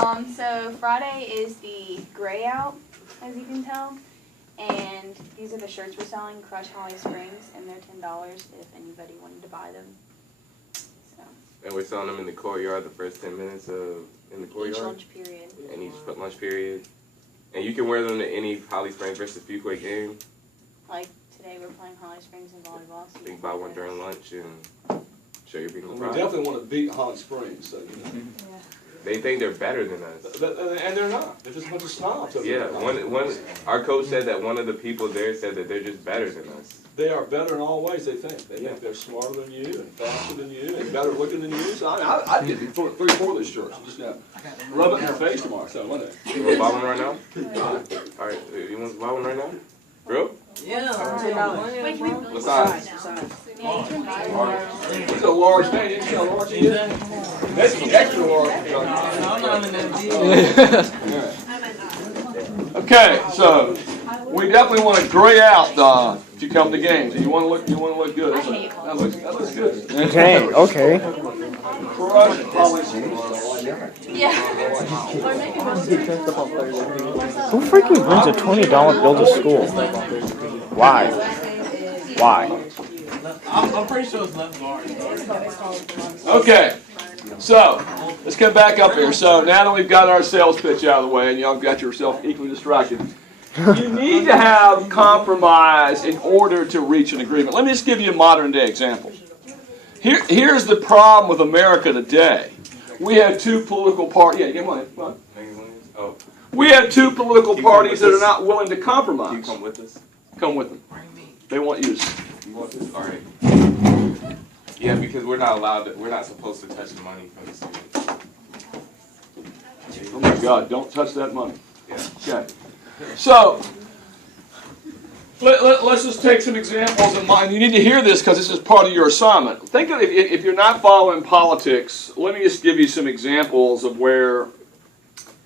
So Friday is the gray out, as you can tell. And these are the shirts we're selling, Crush Holly Springs, and they're $10 if anybody wanted to buy them. So. And we're selling them in the courtyard the first 10 minutes in the courtyard? Each lunch period. And each lunch period. And you can wear them to any Holly Springs versus Fuquay game. Like today we're playing Holly Springs in volleyball. So you can buy one during lunch and show your being We definitely want to beat Holly Springs, so, you know. Yeah. They think they're better than us. And they're not. They're just a bunch of snobs. Yeah, our coach said that one of the people there said that they're just better than us. They are better in all ways, they think. They think they're smarter than you and faster than you and better looking than you. So I'd get 3 or 4 of those shirts. I'm just going to rub it in your face tomorrow. So, one day. You want to buy one right now? All right. You want to buy one right now? Bro? Yeah. What size? He's a large man. You see how large he is? That's extra large. Okay, so we definitely want to gray out if you come to games. And you want to look good. So that looks good. Okay. Yeah. Who freaking brings a $20 bill to school? Why? I'm pretty sure it's left guard. Okay, so let's come back up here. So now that we've got our sales pitch out of the way and y'all got yourself equally distracted, you need to have compromise in order to reach an agreement. Let me just give you a modern day example. Here's the problem with America today. We have 2 political parties. Yeah, come on. Oh. We have 2 political parties that are not willing to compromise. Can you come with us? Come with them. They want you. You want this? All right. Yeah, because we're not supposed to touch the money from the students. Oh my God, don't touch that money. Yeah. Okay. So, let's just take some examples in mind. You need to hear this because this is part of your assignment. Think of if you're not following politics, let me just give you some examples of where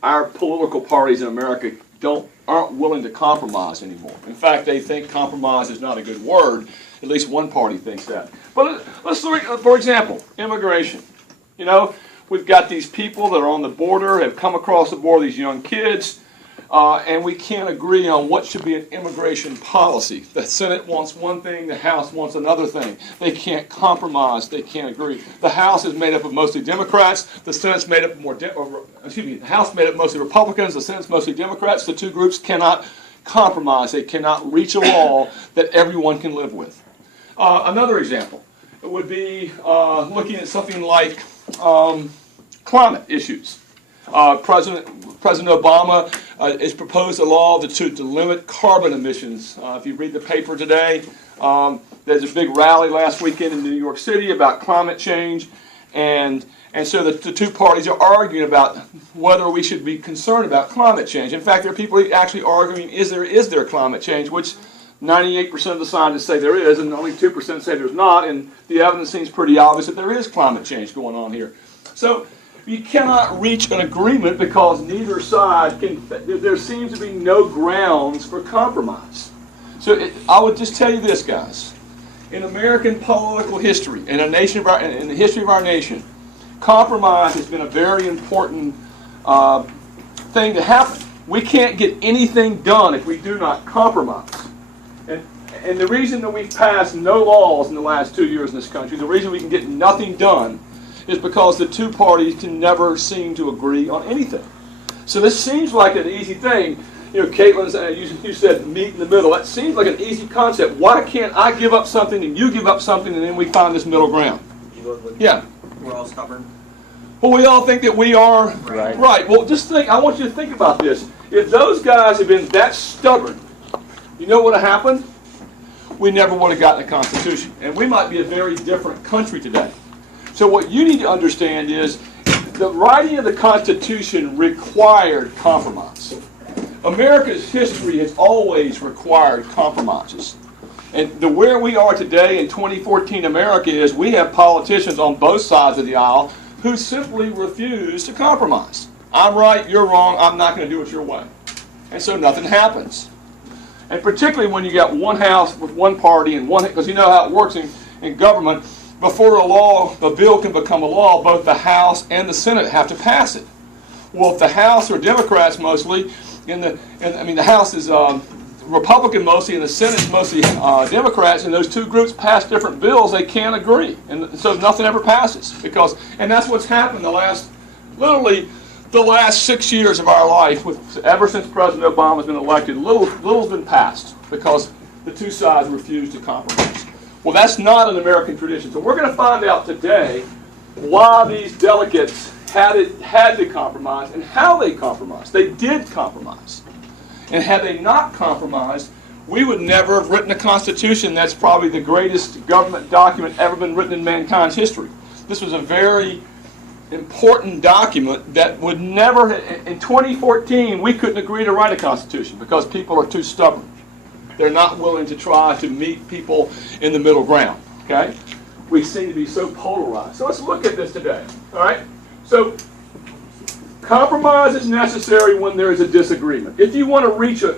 our political parties in America aren't willing to compromise anymore. In fact, they think compromise is not a good word. At least one party thinks that. But let's look, for example, immigration. You know, we've got these people that are on the border, have come across the border, these young kids, and we can't agree on what should be an immigration policy. The Senate wants one thing, the House wants another thing. They can't compromise, they can't agree. The House is made up of mostly Democrats, the Senate's made up of the House made up mostly Republicans, the Senate's mostly Democrats. The 2 groups cannot compromise, they cannot reach a law that everyone can live with. Another example would be looking at something like climate issues. President Obama has proposed a law to limit carbon emissions. If you read the paper today, there's a big rally last weekend in New York City about climate change, and so the 2 parties are arguing about whether we should be concerned about climate change. In fact, there are people actually arguing, is there climate change, which 98% of the scientists say there is, and only 2% say there's not, and the evidence seems pretty obvious that there is climate change going on here. So you cannot reach an agreement because neither side there seems to be no grounds for compromise. So I would just tell you this, guys. In American political history, in the history of our nation, compromise has been a very important thing to happen. We can't get anything done if we do not compromise. And the reason that we've passed no laws in the last 2 years in this country, the reason we can get nothing done, is because the 2 parties can never seem to agree on anything. So this seems like an easy thing. You know, Caitlin, you said meet in the middle. That seems like an easy concept. Why can't I give up something and you give up something and then we find this middle ground? Yeah. We're all stubborn. Well, we all think that we are right. Well, just think. I want you to think about this. If those guys had been that stubborn, you know what would have happened? We never would have gotten a Constitution. And we might be a very different country today. So what you need to understand is the writing of the Constitution required compromise. America's history has always required compromises. And where we are today in 2014 America is we have politicians on both sides of the aisle who simply refuse to compromise. I'm right, you're wrong, I'm not going to do it your way. And so nothing happens. And particularly when you got one house with one party and one, because you know how it works in government, before a bill can become a law, both the House and the Senate have to pass it. Well, if the House are Democrats mostly, the House is Republican mostly, and the Senate's mostly Democrats, and those two groups pass different bills, they can't agree, and so nothing ever passes. And that's what's happened literally the last 6 years of our life, ever since President Obama's been elected. Little's been passed because the two sides refuse to compromise. Well, that's not an American tradition. So we're going to find out today why these delegates had to compromise and how they compromised. They did compromise. And had they not compromised, we would never have written a Constitution that's probably the greatest government document ever been written in mankind's history. This was a very important document that would never, in 2014, we couldn't agree to write a Constitution because people are too stubborn. They're not willing to try to meet people in the middle ground, okay? We seem to be so polarized. So let's look at this today, all right? So compromise is necessary when there is a disagreement. If you want to reach an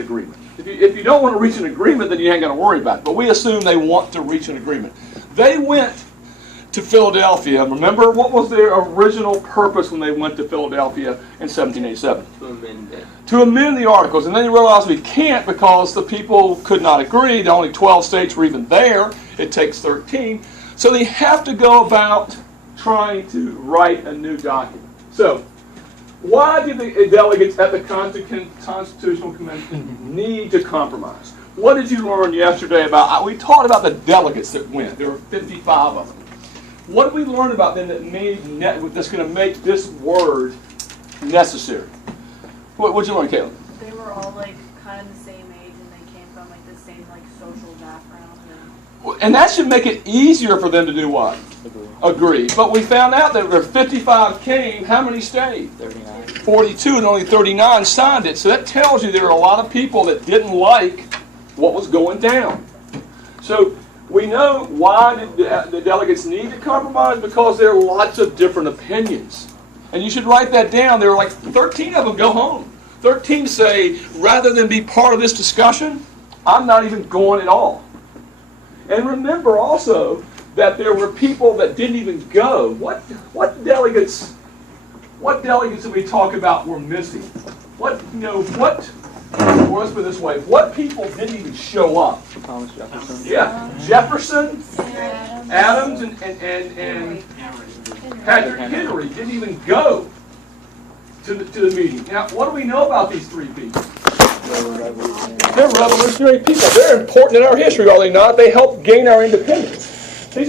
agreement, if you don't want to reach an agreement, then you ain't going to worry about it. But we assume they want to reach an agreement. They went to Philadelphia. Remember, what was their original purpose when they went to Philadelphia in 1787? To amend the Articles. And then they realized we can't because the people could not agree. The only 12 states were even there. It takes 13. So they have to go about trying to write a new document. So, why did the delegates at the Constitutional Convention need to compromise? What did you learn yesterday about? We taught about the delegates that went. There were 55 of them. What did we learn about them that's going to make this word necessary? What did you learn, Caleb? They were all like kind of the same age, and they came from like the same like social background. And that should make it easier for them to do what? Agree. But we found out that there 55 came. How many stayed? 39. 42, and only 39 signed it. So that tells you there are a lot of people that didn't like what was going down. So we know why did the delegates need to compromise, because there are lots of different opinions. And you should write that down. There are like 13 of them go home. 13 say, rather than be part of this discussion, I'm not even going at all. And remember also that there were people that didn't even go. What delegates that we talk about were missing? Or let's put it this way, what people didn't even show up? Thomas Jefferson. Yeah, Jefferson, Adams, and Patrick Henry didn't even go to the meeting. Now, what do we know about these three people? They're revolutionary people. They're important in our history, are they not? They helped gain our independence. These are